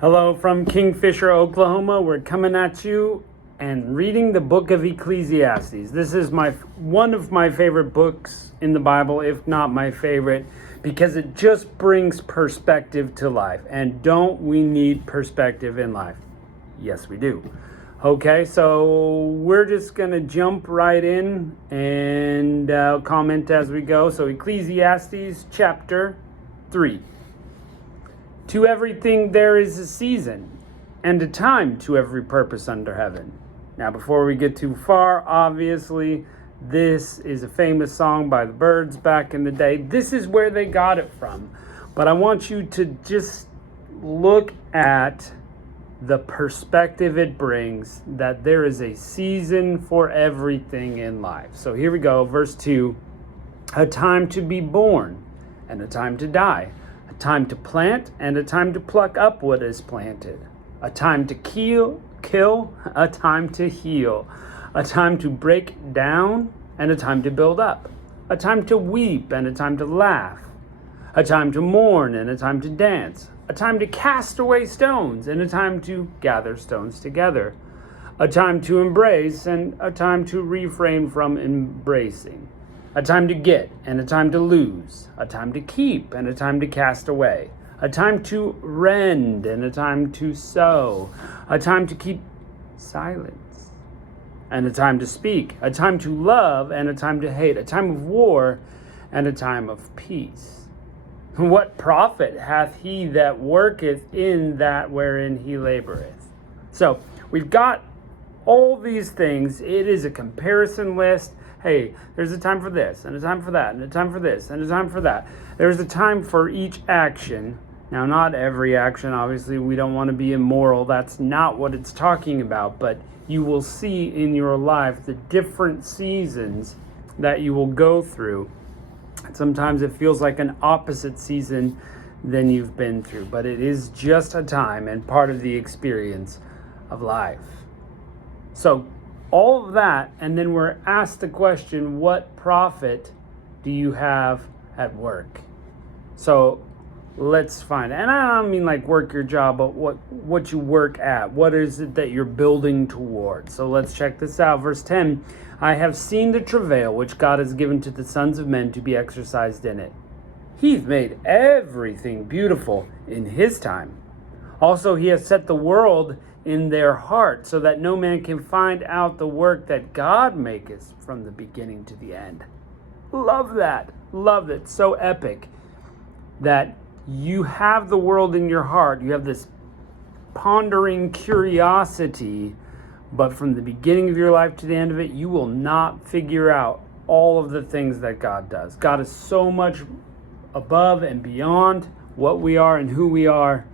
Hello from Kingfisher, Oklahoma. We're coming at you and reading the book of Ecclesiastes. This is one of my favorite books in the Bible, if not my favorite, because it just brings perspective to life. And don't we need perspective in life? Yes, we do. Okay, so we're just going to jump right in and comment as we go. So Ecclesiastes chapter 3. To everything there is a season, and a time to every purpose under heaven. Now, before we get too far, obviously, this is a famous song by the Byrds back in the day. This is where they got it from. But I want you to just look at the perspective it brings, that there is a season for everything in life. So here we go, verse 2. A time to be born, and a time to die. A time to plant and a time to pluck up what is planted. A time to kill, a time to heal. A time to break down and a time to build up. A time to weep and a time to laugh. A time to mourn and a time to dance. A time to cast away stones and a time to gather stones together. A time to embrace and a time to refrain from embracing. A time to get and a time to lose, a time to keep and a time to cast away, a time to rend and a time to sow, a time to keep silence and a time to speak, a time to love and a time to hate, a time of war and a time of peace. What profit hath he that worketh in that wherein he laboreth? So we've got all these things. It is a comparison list. Hey, there's a time for this, and a time for that, and a time for this, and a time for that. There's a time for each action. Now, not every action, obviously, we don't want to be immoral. That's not what it's talking about. But you will see in your life the different seasons that you will go through. Sometimes it feels like an opposite season than you've been through. But it is just a time and part of the experience of life. So, all of that, and then we're asked the question, what profit do you have at work? So let's find, and I don't mean like work your job, but what you work at. What is it that you're building towards? So let's check this out. Verse 10, I have seen the travail which God has given to the sons of men to be exercised in it. He's made everything beautiful in his time. Also, he has set the world in their heart, so that no man can find out the work that God maketh from the beginning to the end. Love that. Love it. So epic that you have the world in your heart. You have this pondering curiosity, but from the beginning of your life to the end of it, you will not figure out all of the things that God does. God is so much above and beyond what we are and who we are.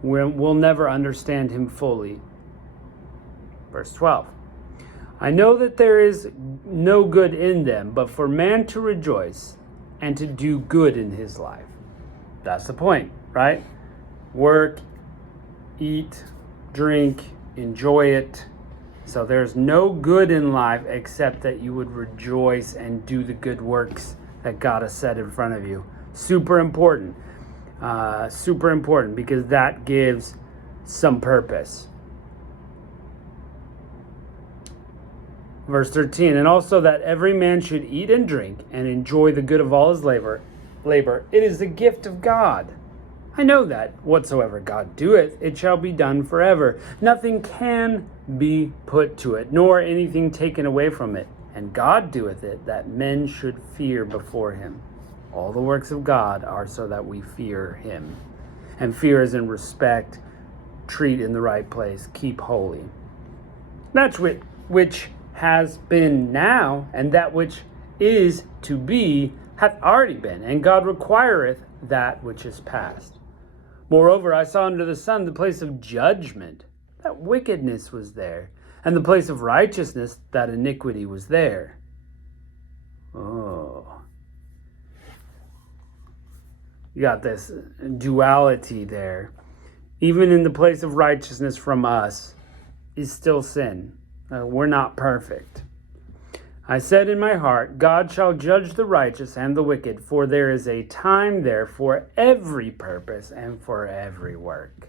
We'll never understand him fully. Verse 12. I know that there is no good in them, but for man to rejoice and to do good in his life. That's the point, right? Work, eat, drink, enjoy it. So there's no good in life except that you would rejoice and do the good works that God has set in front of you. Super important. Super important because that gives some purpose. Verse 13, and also that every man should eat and drink and enjoy the good of all his labor. It is the gift of God. I know that whatsoever God doeth, it shall be done forever. Nothing can be put to it, nor anything taken away from it. And God doeth it, that men should fear before him. All the works of God are so that we fear him. And fear is in respect, treat in the right place, keep holy. That's which has been now, and that which is to be hath already been, and God requireth that which is past. Moreover, I saw under the sun the place of judgment, that wickedness was there, and the place of righteousness, that iniquity was there. Oh. You got this duality there. Even in the place of righteousness from us is still sin. We're not perfect. I said in my heart, God shall judge the righteous and the wicked, for there is a time there for every purpose and for every work.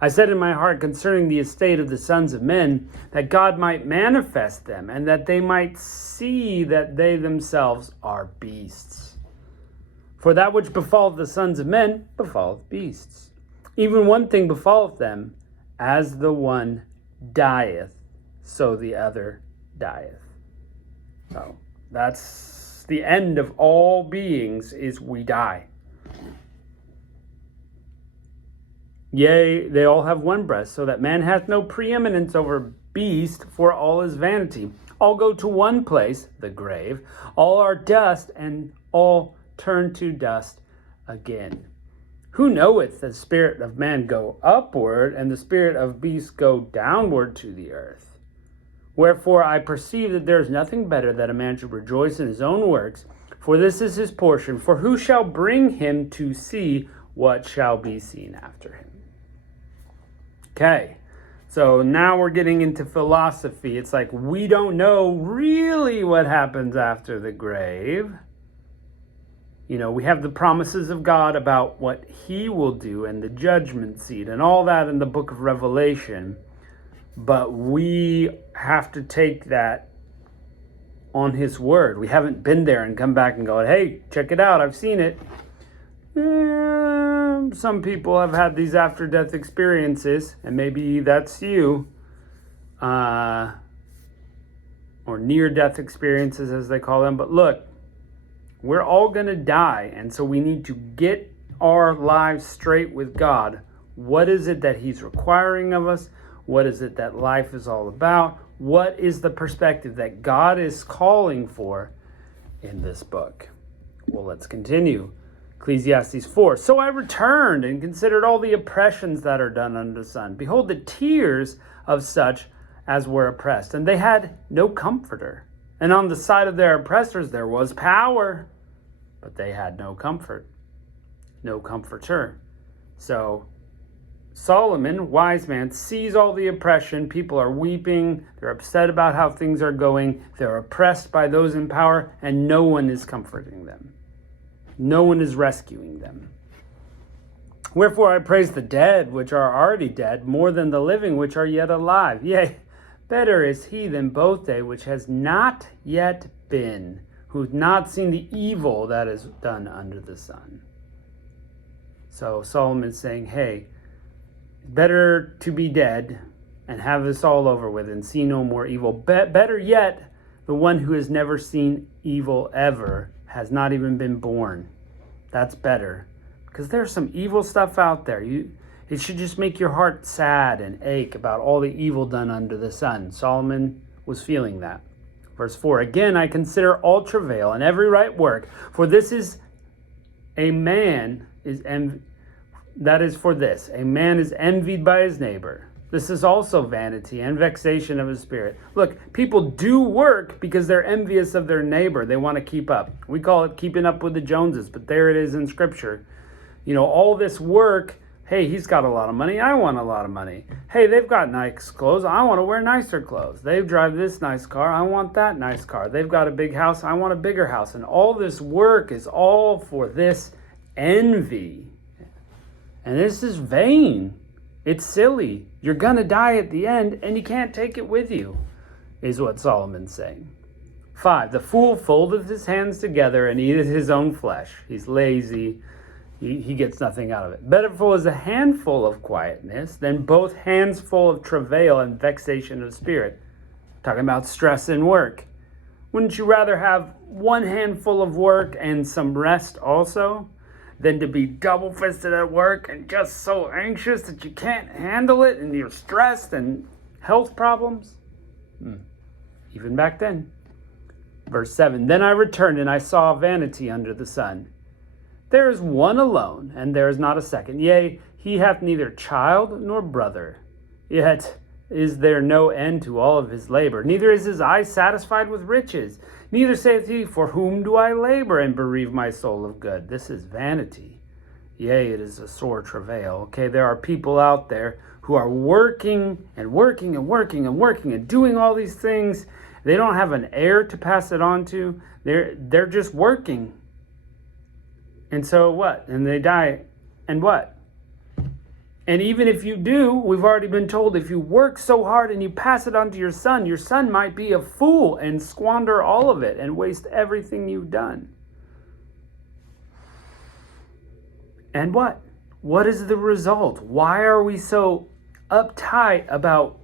I said in my heart concerning the estate of the sons of men, that God might manifest them, and that they might see that they themselves are beasts. For that which befalleth the sons of men befalleth beasts. Even one thing befalleth them, as the one dieth, so the other dieth. So that's the end of all beings, is we die. Yea, they all have one breast, so that man hath no preeminence over beast, for all is vanity. All go to one place, the grave. All are dust, and all turn to dust again. Who knoweth the spirit of man go upward, and the spirit of beast go downward to the earth? Wherefore I perceive that there is nothing better that a man should rejoice in his own works, for this is his portion. For who shall bring him to see what shall be seen after him? Okay, so now we're getting into philosophy. It's like we don't know really what happens after the grave. You know, we have the promises of God about what he will do and the judgment seat and all that in the book of Revelation. But we have to take that on his word. We haven't been there and come back and go, hey, check it out, I've seen it. Some people have had these after-death experiences, and maybe that's you, or near-death experiences, as they call them. But look, we're all going to die, and so we need to get our lives straight with God. What is it that he's requiring of us? What is it that life is all about? What is the perspective that God is calling for in this book? Well, let's continue. Ecclesiastes 4. So I returned and considered all the oppressions that are done under the sun. Behold, the tears of such as were oppressed, and they had no comforter. And on the side of their oppressors there was power, but they had no comfort, no comforter. So Solomon, wise man, sees all the oppression. People are weeping. They're upset about how things are going. They're oppressed by those in power, and no one is comforting them. No one is rescuing them. Wherefore I praise the dead, which are already dead, more than the living, which are yet alive. Yea, better is he than both they, which has not yet been, who've not seen the evil that is done under the sun. So Solomon's saying, hey, better to be dead and have this all over with and see no more evil. Better yet, the one who has never seen evil ever, has not even been born. That's better. Because there's some evil stuff out there. It should just make your heart sad and ache about all the evil done under the sun. Solomon was feeling that. Verse 4, again, I consider all travail and every right work, for this is a man is that is for this. A man is envied by his neighbor. This is also vanity and vexation of his spirit. Look, people do work because they're envious of their neighbor. They want to keep up. We call it keeping up with the Joneses, but there it is in Scripture. You know, all this work, hey, he's got a lot of money. I want a lot of money. Hey, they've got nice clothes. I want to wear nicer clothes. They drive this nice car. I want that nice car. They've got a big house. I want a bigger house. And all this work is all for this envy. And this is vain. It's silly. You're going to die at the end, and you can't take it with you, is what Solomon's saying. 5, the fool foldeth his hands together and eateth his own flesh. He's lazy. He gets nothing out of it. Better is a handful of quietness than both hands full of travail and vexation of spirit. Talking about stress in work. Wouldn't you rather have one handful of work and some rest also, than to be double-fisted at work and just so anxious that you can't handle it and you're stressed and health problems? Even back then. Verse 7, then I returned and I saw vanity under the sun. There is one alone, and there is not a second. Yea, he hath neither child nor brother. Yet is there no end to all of his labor. Neither is his eye satisfied with riches. Neither saith he, for whom do I labor and bereave my soul of good? This is vanity. Yea, it is a sore travail. Okay, there are people out there who are working and working and working and working and doing all these things. They don't have an heir to pass it on to. They're just working. And so what? And they die. And what? And even if you do, we've already been told, if you work so hard and you pass it on to your son might be a fool and squander all of it and waste everything you've done. And what? What is the result? Why are we so uptight about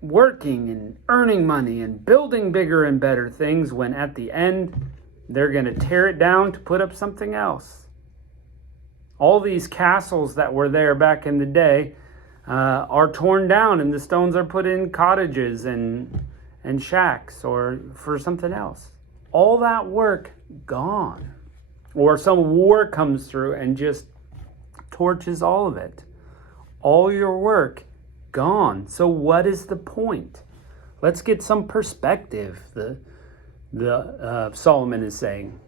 working and earning money and building bigger and better things when at the end they're going to tear it down to put up something else? All these castles that were there back in the day are torn down, and the stones are put in cottages and shacks or for something else. All that work gone. Or some war comes through and just torches all of it. All your work gone. So what is the point? Let's get some perspective. The Solomon is saying.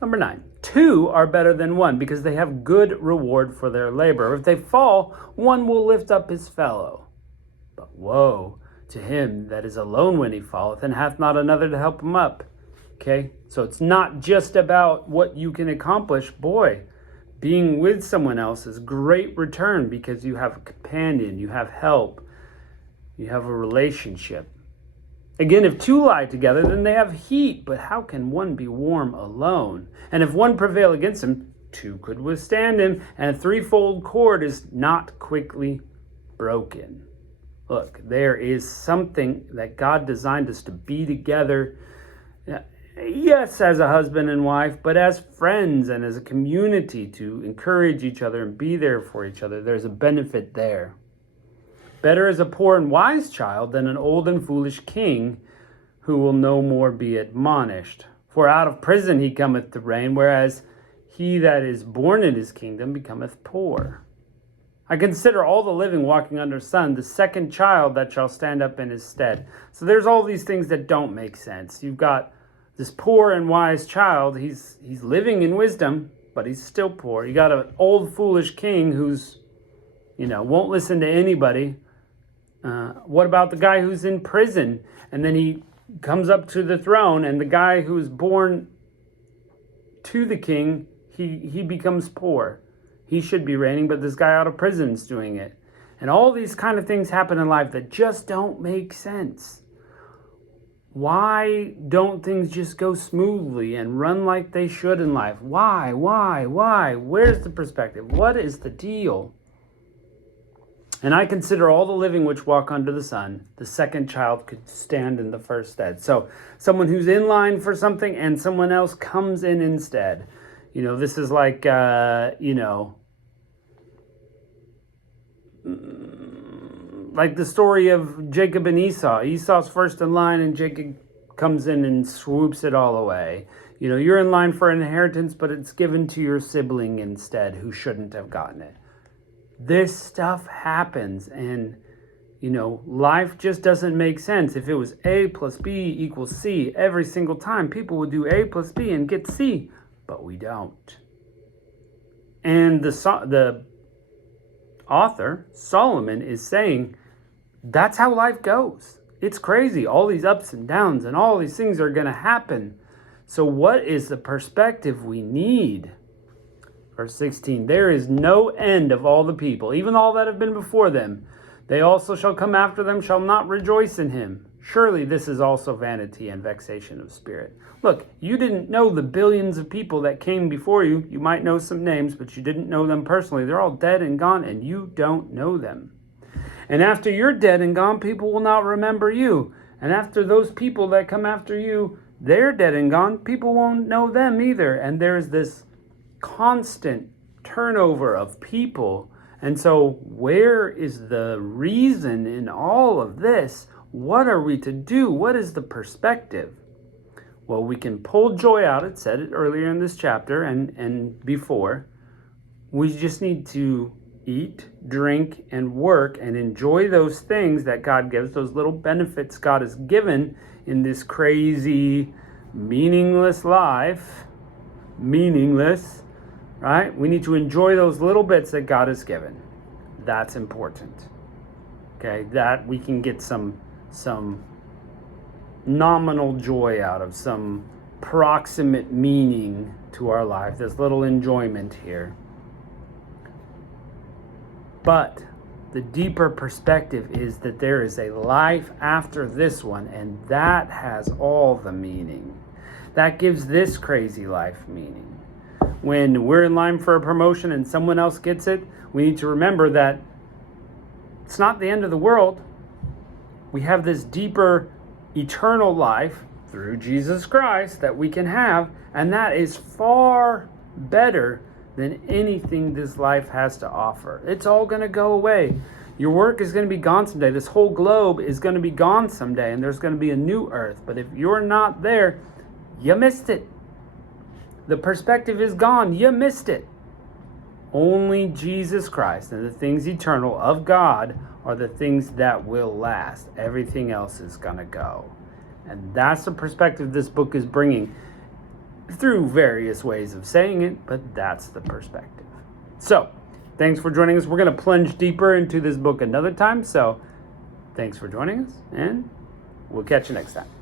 Number 9, 2 are better than 1 because they have good reward for their labor. If they fall, one will lift up his fellow. But woe to him that is alone when he falleth and hath not another to help him up. Okay, so it's not just about what you can accomplish. Boy, being with someone else is great return because you have a companion, you have help, you have a relationship. Again, if 2 lie together, then they have heat, but how can one be warm alone? And if one prevail against him, 2 could withstand him, and a 3-fold cord is not quickly broken. Look, there is something that God designed us to be together. Yes, as a husband and wife, but as friends and as a community to encourage each other and be there for each other. There's a benefit there. Better is a poor and wise child than an old and foolish king who will no more be admonished. For out of prison he cometh to reign, whereas he that is born in his kingdom becometh poor. I consider all the living walking under sun, the second child that shall stand up in his stead. So there's all these things that don't make sense. You've got this poor and wise child. He's living in wisdom, but he's still poor. You got an old foolish king who's, won't listen to anybody. What about the guy who's in prison and then he comes up to the throne, and the guy who's born to the king, he becomes poor. He should be reigning, but this guy out of prison is doing it. And all these kind of things happen in life that just don't make sense. Why don't things just go smoothly and run like they should in life? Why? Where's the perspective? What is the deal? And I consider all the living which walk under the sun, the second child could stand in the first stead. So someone who's in line for something and someone else comes in instead. This is like, like the story of Jacob and Esau. Esau's first in line and Jacob comes in and swoops it all away. You're in line for an inheritance, but it's given to your sibling instead who shouldn't have gotten it. This stuff happens, and, life just doesn't make sense. If it was A plus B equals C every single time, people would do A plus B and get C, but we don't. And the author, Solomon, is saying that's how life goes. It's crazy. All these ups and downs and all these things are going to happen. So what is the perspective we need? Verse 16, there is no end of all the people, even all that have been before them. They also shall come after them, shall not rejoice in him. Surely this is also vanity and vexation of spirit. Look, you didn't know the billions of people that came before you. You might know some names, but you didn't know them personally. They're all dead and gone, and you don't know them. And after you're dead and gone, people will not remember you. And after those people that come after you, they're dead and gone, people won't know them either. And there's this constant turnover of people. And so where is the reason in all of this? What are we to do? What is the perspective? Well, we can pull joy out. It said it earlier in this chapter and before. We just need to eat, drink, and work and enjoy those things that God gives, those little benefits God has given in this crazy, meaningless life. Meaningless. Right? We need to enjoy those little bits that God has given. That's important. Okay? That we can get some nominal joy out of, some proximate meaning to our life. There's little enjoyment here. But the deeper perspective is that there is a life after this one, and that has all the meaning. That gives this crazy life meaning. When we're in line for a promotion and someone else gets it, we need to remember that it's not the end of the world. We have this deeper eternal life through Jesus Christ that we can have, and that is far better than anything this life has to offer. It's all going to go away. Your work is going to be gone someday. This whole globe is going to be gone someday, and there's going to be a new earth. But if you're not there, you missed it. The perspective is gone. You missed it. Only Jesus Christ and the things eternal of God are the things that will last. Everything else is going to go. And that's the perspective this book is bringing through various ways of saying it, but that's the perspective. So, thanks for joining us. We're going to plunge deeper into this book another time. So, thanks for joining us, and we'll catch you next time.